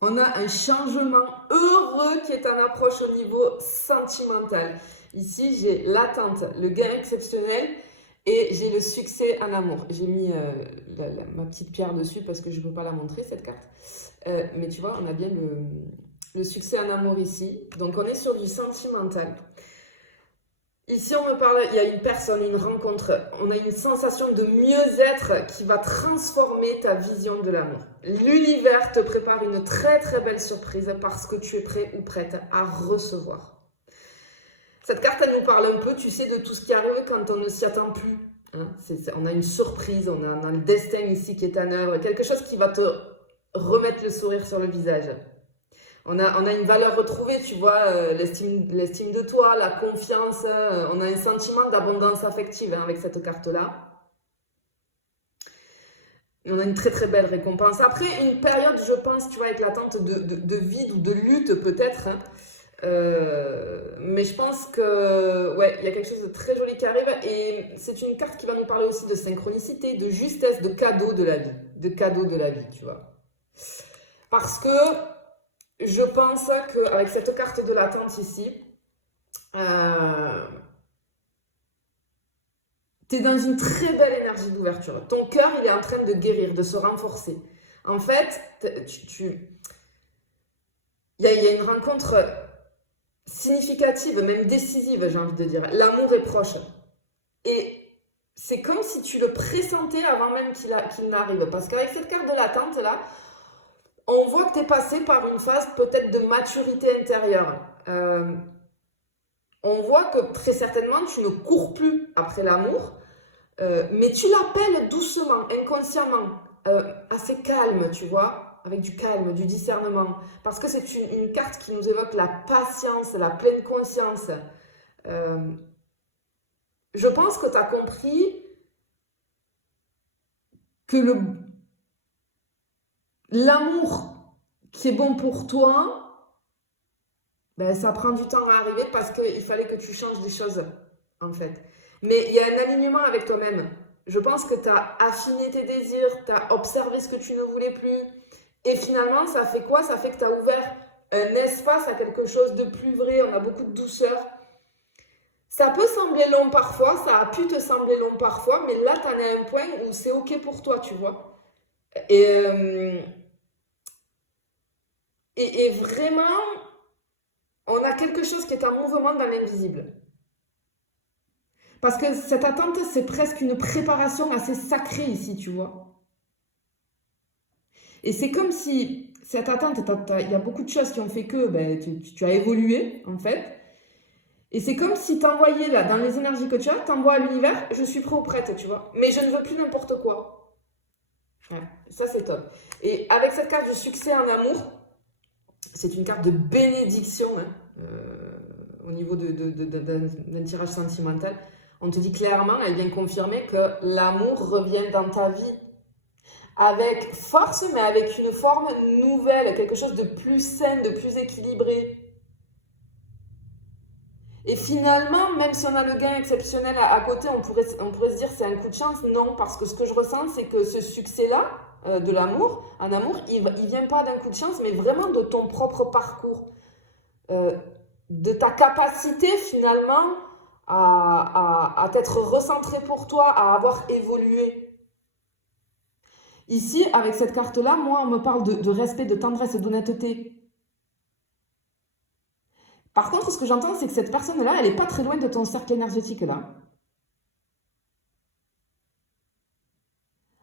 On a un changement heureux qui est en approche au niveau sentimental. Ici, j'ai l'attente, le gain exceptionnel et j'ai le succès en amour. J'ai mis ma petite pierre dessus parce que je ne peux pas la montrer, cette carte. Mais tu vois, on a bien le succès en amour ici. Donc, on est sur du sentimental. Ici, on me parle, il y a une personne, une rencontre, on a une sensation de mieux-être qui va transformer ta vision de l'amour. L'univers te prépare une très très belle surprise parce que tu es prêt ou prête à recevoir. Cette carte, elle nous parle un peu, tu sais, de tout ce qui arrive quand on ne s'y attend plus. Hein, on a une surprise, on a le destin ici qui est en œuvre, quelque chose qui va te remettre le sourire sur le visage. On a une valeur retrouvée, tu vois, l'estime de toi, la confiance, on a un sentiment d'abondance affective avec cette carte-là. On a une très très belle récompense. Après une période, je pense, tu vois, avec l'attente de vide ou de lutte peut-être, hein, mais je pense que, ouais, il y a quelque chose de très joli qui arrive et c'est une carte qui va nous parler aussi de synchronicité, de justesse, de cadeau de la vie, tu vois. Parce que je pense qu'avec cette carte de l'attente ici, tu es dans une très belle énergie d'ouverture. Ton cœur, il est en train de guérir, de se renforcer. En fait, il y a une rencontre significative, même décisive, j'ai envie de dire. L'amour est proche. Et c'est comme si tu le pressentais avant même qu'il n'arrive. Parce qu'avec cette carte de l'attente, là, on voit que tu es passé par une phase peut-être de maturité intérieure. On voit que très certainement, tu ne cours plus après l'amour, mais tu l'appelles doucement, inconsciemment, assez calme, tu vois, avec du calme, du discernement. Parce que c'est une carte qui nous évoque la patience, la pleine conscience. Je pense que tu as compris que l'amour qui est bon pour toi, ben, ça prend du temps à arriver parce qu'il fallait que tu changes des choses, en fait. Mais il y a un alignement avec toi-même. Je pense que tu as affiné tes désirs, tu as observé ce que tu ne voulais plus. Et finalement, ça fait quoi? Ça fait que tu as ouvert un espace à quelque chose de plus vrai. On a beaucoup de douceur. Ça peut sembler long parfois, ça a pu te sembler long parfois, mais là, tu en es à un point où c'est OK pour toi, tu vois. Et, et vraiment, on a quelque chose qui est en mouvement dans l'invisible. Parce que cette attente, c'est presque une préparation assez sacrée ici, tu vois. Et c'est comme si cette attente, il y a beaucoup de choses qui ont fait que ben, tu as évolué, en fait. Et c'est comme si t'envoyais là, dans les énergies que tu as, t'envoies à l'univers, je suis prêt ou prête, tu vois. Mais je ne veux plus n'importe quoi. Ouais, ça c'est top. Et avec cette carte du succès en amour, c'est une carte de bénédiction, hein, au niveau d'un tirage sentimental. On te dit clairement, elle vient confirmer que l'amour revient dans ta vie avec force, mais avec une forme nouvelle, quelque chose de plus sain, de plus équilibré. Et finalement, même si on a le gain exceptionnel à côté, on pourrait se dire c'est un coup de chance. Non, parce que ce que je ressens, c'est que ce succès-là, de l'amour, en amour, il vient pas d'un coup de chance, mais vraiment de ton propre parcours. De ta capacité finalement à t'être recentré pour toi, à avoir évolué. Ici, avec cette carte-là, moi, on me parle de respect, de tendresse et d'honnêteté. Par contre, ce que j'entends, c'est que cette personne-là, elle n'est pas très loin de ton cercle énergétique là.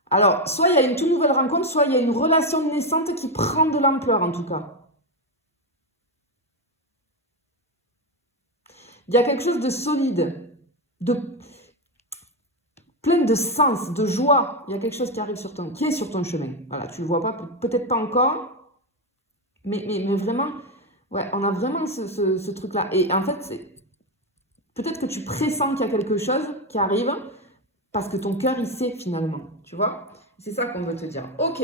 Alors, soit il y a une toute nouvelle rencontre, soit il y a une relation naissante qui prend de l'ampleur en tout cas. Il y a quelque chose de solide, de plein de sens, de joie. Il y a quelque chose qui arrive qui est sur ton chemin. Voilà, tu le vois pas, peut-être pas encore, mais vraiment, ouais, on a vraiment ce truc-là. Et en fait, peut-être que tu pressens qu'il y a quelque chose qui arrive parce que ton cœur, il sait finalement, tu vois. C'est ça qu'on veut te dire. Ok,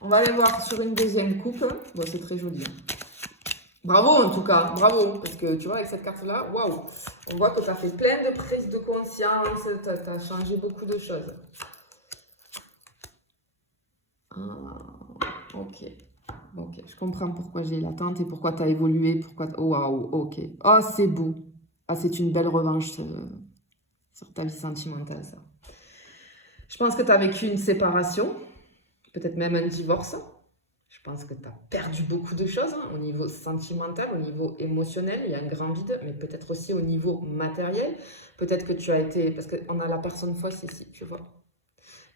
on va aller voir sur une deuxième coupe. Bon, c'est très joli. Bravo en tout cas, bravo. Parce que tu vois, avec cette carte-là, waouh, on voit que tu as fait plein de prises de conscience, tu as changé beaucoup de choses. Ah, ok. ok, je comprends pourquoi j'ai l'attente et pourquoi tu as évolué, pourquoi... Oh, waouh, ok. Oh, c'est beau. Ah, c'est une belle revanche sur ta vie sentimentale, ça. Je pense que tu as vécu une séparation, peut-être même un divorce. Je pense que tu as perdu beaucoup de choses hein, au niveau sentimental, au niveau émotionnel. Il y a un grand vide, mais peut-être aussi au niveau matériel. Peut-être que tu as été... Parce qu'on a la personne fausse ici, tu vois.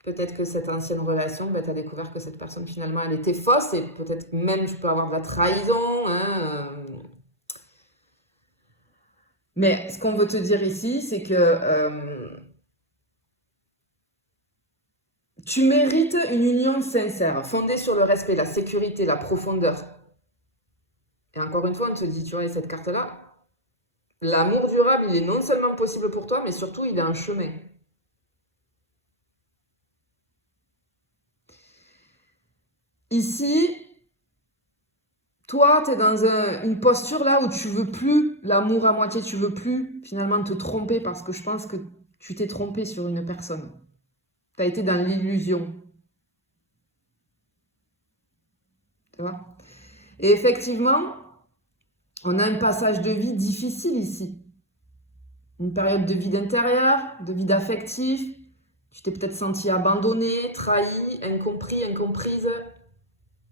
Peut-être que cette ancienne relation, ben, tu as découvert que cette personne, finalement, elle était fausse. Et peut-être même, je peux avoir de la trahison. Hein, Mais ce qu'on veut te dire ici, c'est que tu mérites une union sincère, fondée sur le respect, la sécurité, la profondeur. Et encore une fois, on te dit, tu vois, cette carte-là, l'amour durable, il est non seulement possible pour toi, mais surtout, il est un chemin. Ici, toi, tu es dans une posture là où tu veux plus l'amour à moitié, tu veux plus finalement te tromper parce que je pense que tu t'es trompé sur une personne. Tu as été dans l'illusion. Tu vois? Et effectivement, on a un passage de vie difficile ici. Une période de vide intérieur, de vide affectif. Tu t'es peut-être senti abandonné, trahi, incompris, incomprise,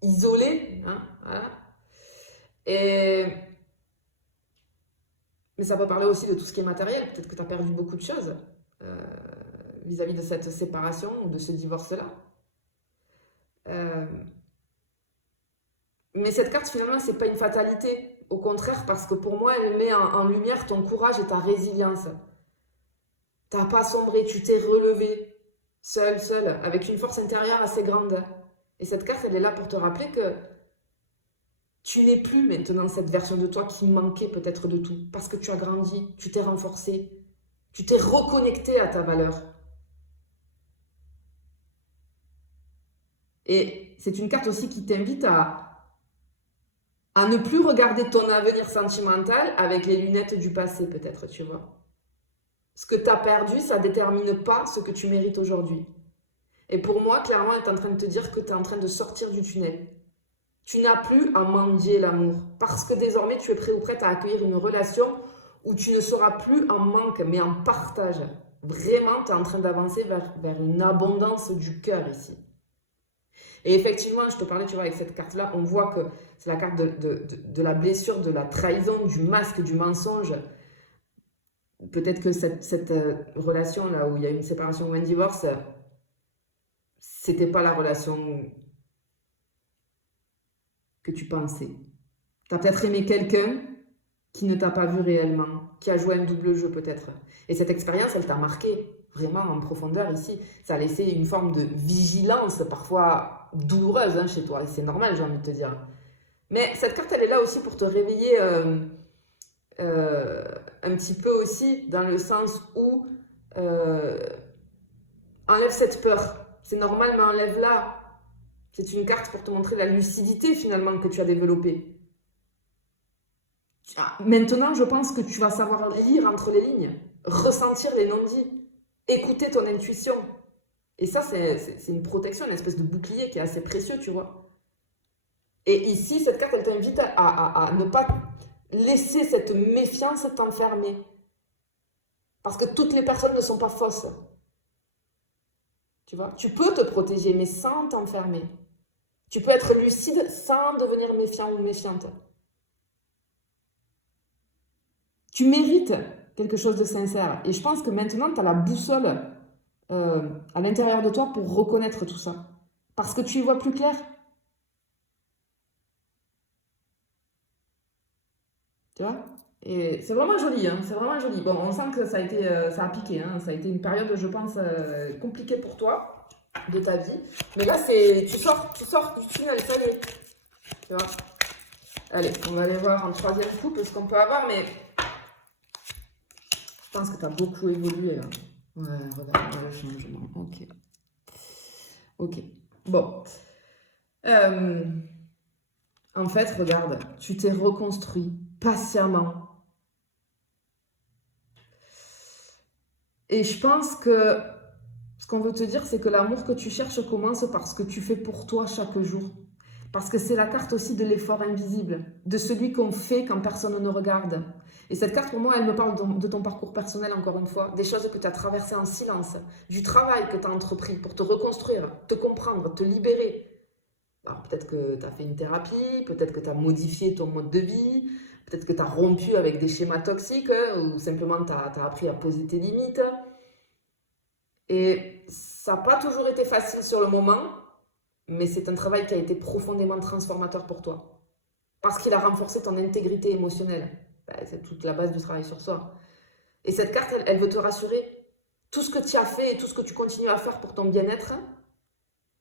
isolé. Hein, voilà. Mais ça peut parler aussi de tout ce qui est matériel. Peut-être que tu as perdu beaucoup de choses vis-à-vis de cette séparation ou de ce divorce-là. Mais cette carte, finalement, c'est pas une fatalité. Au contraire, parce que pour moi, elle met en lumière ton courage et ta résilience. T'as pas sombré, tu t'es relevé, seul, avec une force intérieure assez grande. Et cette carte, elle est là pour te rappeler que tu n'es plus maintenant cette version de toi qui manquait peut-être de tout. Parce que tu as grandi, tu t'es renforcé, tu t'es reconnecté à ta valeur. Et c'est une carte aussi qui t'invite à ne plus regarder ton avenir sentimental avec les lunettes du passé, peut-être, tu vois. Ce que tu as perdu, ça ne détermine pas ce que tu mérites aujourd'hui. Et pour moi, clairement, elle est en train de te dire que tu es en train de sortir du tunnel. Tu n'as plus à mendier l'amour. Parce que désormais, tu es prêt ou prête à accueillir une relation où tu ne seras plus en manque, mais en partage. Vraiment, tu es en train d'avancer vers une abondance du cœur ici. Et effectivement, je te parlais, tu vois, avec cette carte-là, on voit que c'est la carte de la blessure, de la trahison, du masque, du mensonge. Peut-être que cette relation-là, où il y a une séparation ou un divorce, c'était pas la relation que tu pensais. Tu as peut-être aimé quelqu'un qui ne t'a pas vu réellement, qui a joué un double jeu peut-être. Et cette expérience, elle t'a marqué vraiment en profondeur ici. Ça a laissé une forme de vigilance, parfois douloureuse hein, chez toi. Et c'est normal, j'ai envie de te dire. Mais cette carte, elle est là aussi pour te réveiller un petit peu aussi, dans le sens où enlève cette peur. C'est normal, mais enlève-la. C'est une carte pour te montrer la lucidité finalement que tu as développée. Maintenant, je pense que tu vas savoir lire entre les lignes, ressentir les non-dits, écouter ton intuition. Et ça, c'est une protection, une espèce de bouclier qui est assez précieux, tu vois. Et ici, cette carte, elle t'invite à ne pas laisser cette méfiance t'enfermer. Parce que toutes les personnes ne sont pas fausses. Tu vois, tu peux te protéger, mais sans t'enfermer. Tu peux être lucide sans devenir méfiant ou méfiante. Tu mérites quelque chose de sincère. Et je pense que maintenant, tu as la boussole à l'intérieur de toi pour reconnaître tout ça. Parce que tu y vois plus clair. Tu vois? Et c'est vraiment joli, hein, c'est vraiment joli. Bon, on sent que ça a été, ça a piqué, hein, ça a été une période, je pense, compliquée pour toi, de ta vie. Mais là, tu sors du tunnel, ça y est. Tu vois? Allez, on va aller voir en troisième couple ce qu'on peut avoir, mais je pense que tu as beaucoup évolué. Là. Ouais, regarde le changement. Ok. Ok. Bon. En fait, regarde, tu t'es reconstruit patiemment. Et je pense que ce qu'on veut te dire, c'est que l'amour que tu cherches commence par ce que tu fais pour toi chaque jour. Parce que c'est la carte aussi de l'effort invisible, de celui qu'on fait quand personne ne regarde. Et cette carte, pour moi, elle me parle de ton parcours personnel, encore une fois, des choses que tu as traversées en silence, du travail que tu as entrepris pour te reconstruire, te comprendre, te libérer. Alors peut-être que tu as fait une thérapie, peut-être que tu as modifié ton mode de vie, peut-être que tu as rompu avec des schémas toxiques, ou simplement tu as appris à poser tes limites. Et ça n'a pas toujours été facile sur le moment, mais c'est un travail qui a été profondément transformateur pour toi. Parce qu'il a renforcé ton intégrité émotionnelle. C'est toute la base du travail sur soi. Et cette carte, elle veut te rassurer. Tout ce que tu as fait et tout ce que tu continues à faire pour ton bien-être,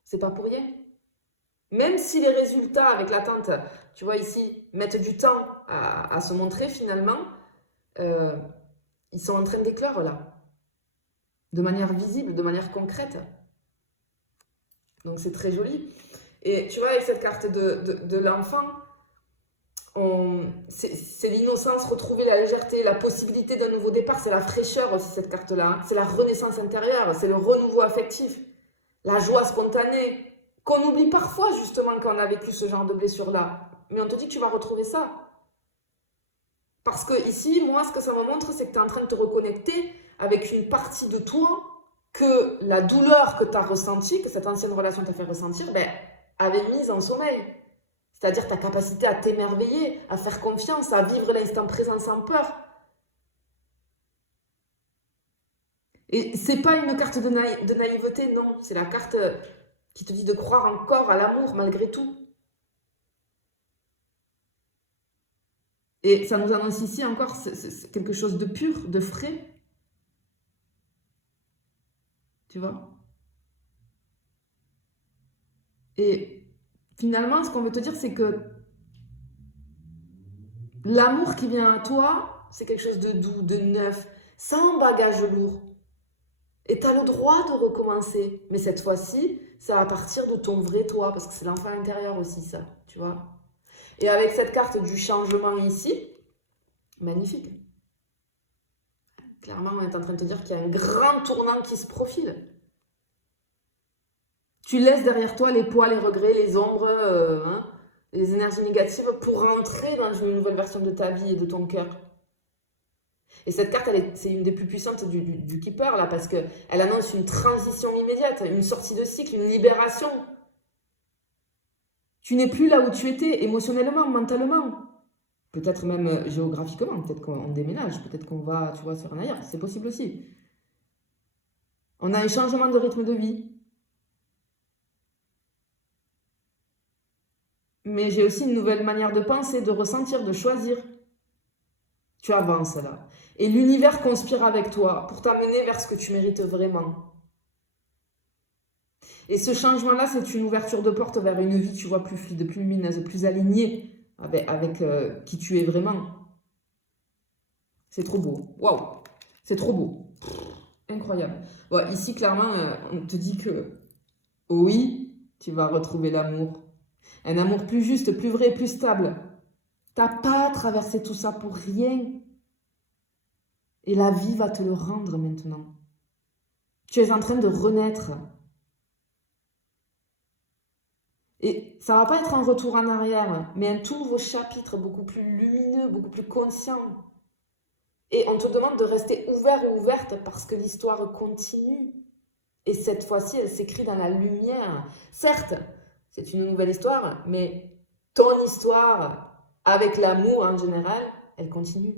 c'est pas pour rien. Même si les résultats avec l'attente, tu vois ici, mettent du temps à se montrer finalement, ils sont en train d'éclore là. De manière visible, de manière concrète. Donc c'est très joli. Et tu vois, avec cette carte de l'enfant, c'est l'innocence retrouvée, la légèreté, la possibilité d'un nouveau départ, c'est la fraîcheur aussi cette carte-là, c'est la renaissance intérieure, c'est le renouveau affectif, la joie spontanée, qu'on oublie parfois justement quand on a vécu ce genre de blessure-là. Mais on te dit que tu vas retrouver ça. Parce que ici, moi, ce que ça me montre, c'est que tu es en train de te reconnecter avec une partie de toi que la douleur que tu as ressentie, que cette ancienne relation t'a fait ressentir, avait mise en sommeil. C'est-à-dire ta capacité à t'émerveiller, à faire confiance, à vivre l'instant présent sans peur. Et c'est pas une carte de naïveté, non. C'est la carte qui te dit de croire encore à l'amour malgré tout. Et ça nous annonce ici encore c'est quelque chose de pur, de frais. Tu vois? Et finalement, ce qu'on veut te dire, c'est que l'amour qui vient à toi, c'est quelque chose de doux, de neuf, sans bagage lourd. Et tu as le droit de recommencer. Mais cette fois-ci, ça va partir de ton vrai toi, parce que c'est l'enfant intérieur aussi, ça, tu vois. Et avec cette carte du changement ici, magnifique. Clairement, on est en train de te dire qu'il y a un grand tournant qui se profile. Tu laisses derrière toi les poids, les regrets, les ombres, les énergies négatives pour rentrer dans une nouvelle version de ta vie et de ton cœur. Et cette carte, c'est une des plus puissantes du Keeper, là, parce qu'elle annonce une transition immédiate, une sortie de cycle, une libération. Tu n'es plus là où tu étais, émotionnellement, mentalement. Peut-être même géographiquement, peut-être qu'on déménage, peut-être qu'on va, tu vois, sur un ailleurs, c'est possible aussi. On a un changement de rythme de vie. Mais j'ai aussi une nouvelle manière de penser, de ressentir, de choisir. Tu avances là. Et l'univers conspire avec toi pour t'amener vers ce que tu mérites vraiment. Et ce changement-là, c'est une ouverture de porte vers une vie, tu vois, plus fluide, plus lumineuse, plus alignée avec qui tu es vraiment. C'est trop beau. Waouh! C'est trop beau. Incroyable. Ouais, ici, clairement, on te dit que oui, tu vas retrouver l'amour. Un amour plus juste, plus vrai, plus stable. T'as pas traversé tout ça pour rien. Et la vie va te le rendre maintenant. Tu es en train de renaître. Et ça va pas être un retour en arrière, mais un tout nouveau chapitre, beaucoup plus lumineux, beaucoup plus conscient. Et on te demande de rester ouvert ou ouverte parce que l'histoire continue. Et cette fois-ci, elle s'écrit dans la lumière. Certes, c'est une nouvelle histoire, mais ton histoire, avec l'amour en général, elle continue.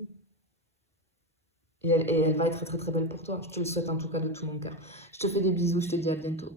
Et elle va être très très très belle pour toi. Je te le souhaite en tout cas de tout mon cœur. Je te fais des bisous, je te dis à bientôt.